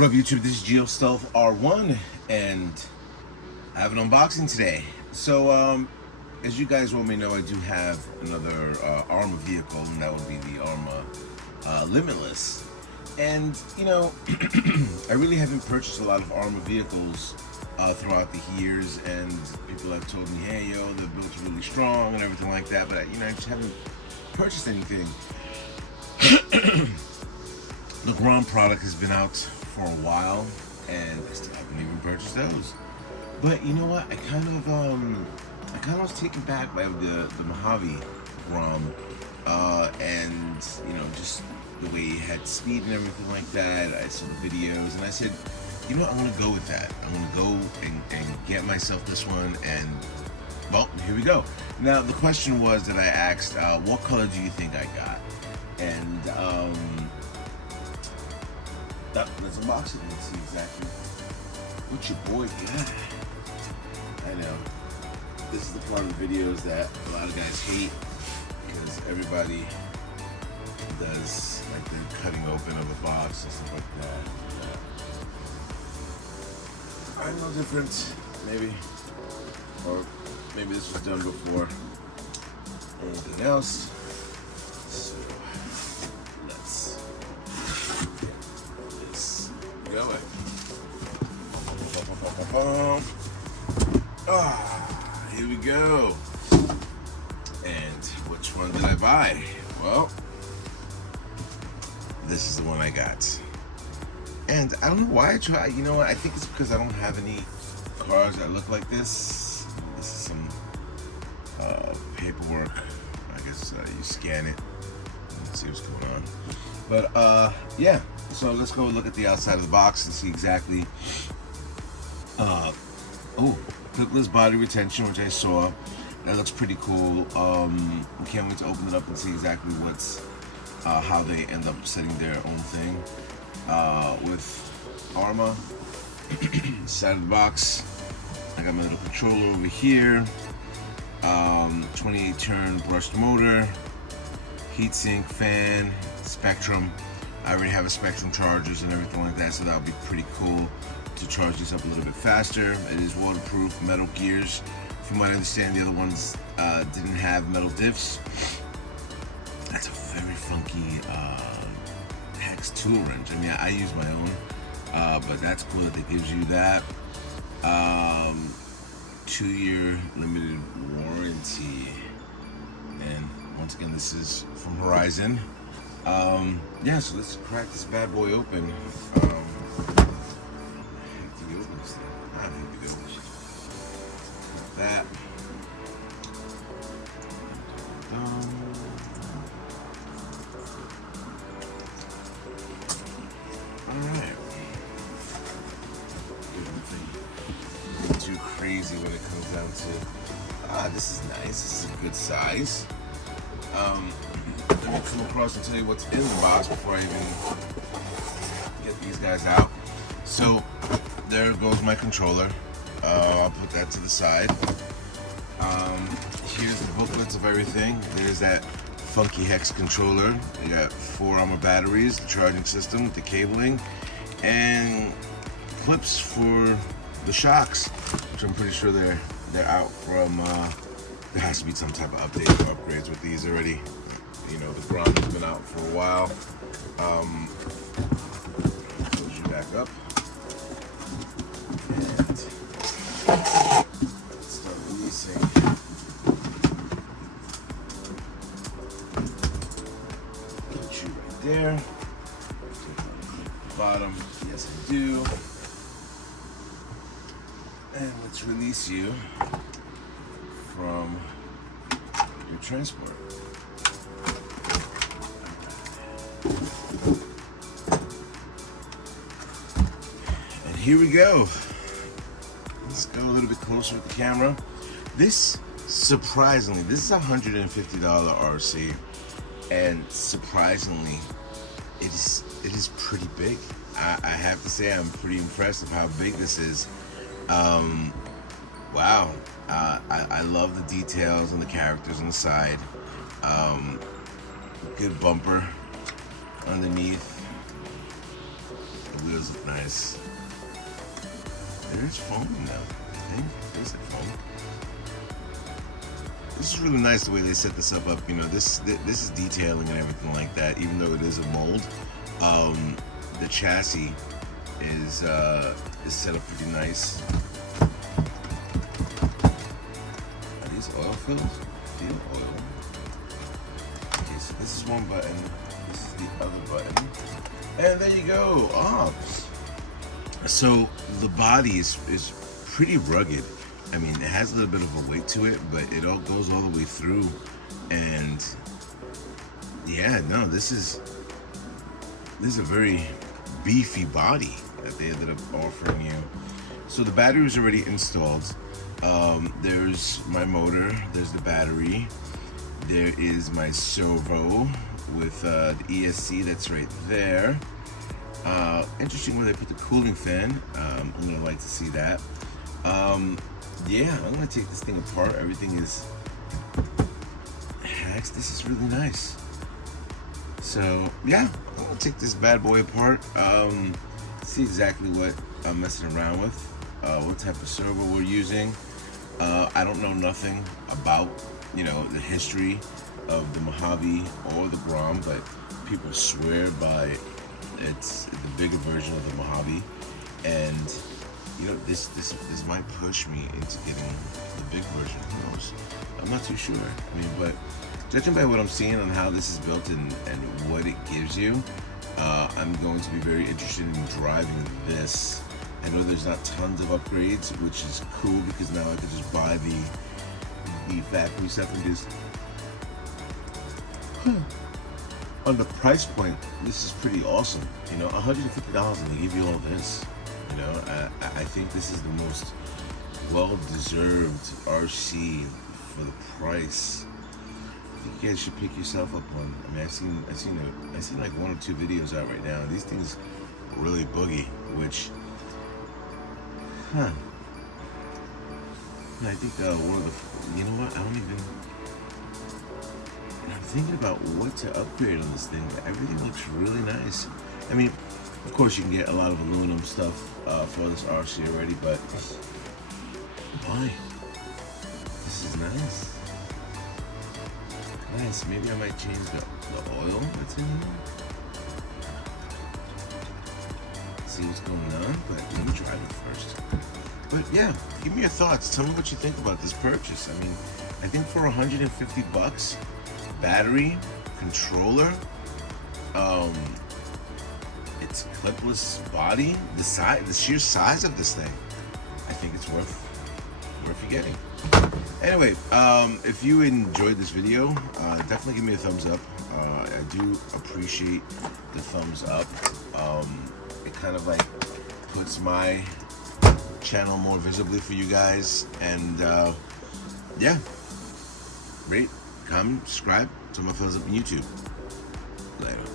What up YouTube, this is GeoStealth R1 and I have an unboxing today. So as you guys well may know, I do have another ARRMA vehicle, and that would be the ARRMA Limitless. And you know, I really haven't purchased a lot of ARRMA vehicles throughout the years, and people have told me, hey yo, the build's really strong and everything like that, but I just haven't purchased anything. The GROM product has been out for a while, and I still haven't even purchased those. But you know what? I kind of was taken back by the MOJAVE GROM, and you know, just the way it had speed and everything like that. I saw the videos, and I said, you know what? I'm gonna go with that. I'm gonna go and get myself this one, and well, here we go. Now the question was that I asked, what color do you think I got? And let's unbox it and see exactly what your boy got. I know this is the part of the videos that a lot of guys hate, because everybody does like the cutting open of a box and stuff like that. I'm no different, maybe, or maybe this was done before anything else. So let's get this going. Here we go. And which one did I buy? Well, this is the one I got. And I don't know why I try. You know what? I think it's because I don't have any cars that look like this. This is some paperwork. I guess you scan it and see what's going on. But yeah, so let's go look at the outside of the box and see exactly. Oh, clickless body retention, which I saw. That looks pretty cool. Can't wait to open it up and see exactly what's how they end up setting their own thing with ARRMA. Side of the box, I got my little controller over here. 28 turn brushed motor, heatsink, fan, Spectrum. I already have a Spectrum chargers and everything like that, so that would be pretty cool to charge this up a little bit faster. It is waterproof, metal gears. From what I understand, the other ones didn't have metal diffs. That's a very funky hex tool wrench. I mean, I use my own, but that's cool that it gives you that. 2-year limited warranty. And once again, this is from Horizon. Yeah, so let's crack this bad boy open. That. Alright. Nothing too crazy when it comes down to this is nice, this is a good size. Let me come across and tell you what's in the box before I even get these guys out. So there goes my controller. I'll put that to the side. Here's the booklets of everything. There's that funky hex controller. You got 4 ARRMA batteries, the charging system, the cabling, and clips for the shocks, which I'm pretty sure they're out from. There has to be some type of update or upgrades with these already. You know, the GROM has been out for a while. Close you back up. And start releasing. Get you right there. Bottom, yes I do. And let's release you from your transport. And here we go. Let's go a little bit closer with the camera. This, surprisingly, this is a $150 RC, and surprisingly, it is pretty big. I have to say, I'm pretty impressed with how big this is. Wow. I love the details and the characters on the side. Good bumper underneath. The wheels look nice. There's foam now. I think there's the foam. This is really nice the way they set this up. You know, this is detailing and everything like that. Even though it is a mold, the chassis is set up pretty nice. Are these oil fills? Feel oil. Okay, so this is one button. This is the other button. And there you go. Oh. So the body is pretty rugged. I mean, it has a little bit of a weight to it, but it all goes all the way through. And yeah, no, this is a very beefy body that they ended up offering you. So the battery was already installed. There's my motor, there's the battery, there is my servo with the ESC that's right there. Interesting where they put the cooling fan. I'm gonna like to see that. Yeah, I'm gonna take this thing apart. Everything is hacks. This is really nice. So yeah, I'm gonna take this bad boy apart. See exactly what I'm messing around with. What type of servo we're using. I don't know nothing about, you know, the history of the Mojave or the GROM, but people swear by it's the bigger version of the Mojave, and you know, this might push me into getting the big version. Who knows? I'm not too sure. I mean, but judging by what I'm seeing on how this is built and what it gives you, I'm going to be very interested in driving this. I know there's not tons of upgrades, which is cool because now I can just buy the factory stuff and just on the price point, this is pretty awesome. You know, $150 and they give you all this. You know, I think this is the most well-deserved RC for the price. I think you guys should pick yourself up one. I mean, I've seen like 1 or 2 videos out right now. These things really boogie, which, I think one of the, you know what? I'm thinking about what to upgrade on this thing. Everything looks really nice. I mean, of course, you can get a lot of aluminum stuff for this RC already, but why? This is nice. Nice. Maybe I might change the oil that's in here. See what's going on, but let me drive it first. But yeah, give me your thoughts. Tell me what you think about this purchase. I mean, I think for $150, battery, controller, it's clipless body, the sheer size of this thing, I think it's worth you getting. Anyway, if you enjoyed this video, definitely give me a thumbs up. I do appreciate the thumbs up. It kind of like puts my channel more visibly for you guys, and yeah, rate, comment, subscribe, turn my thumbs up on YouTube. Later.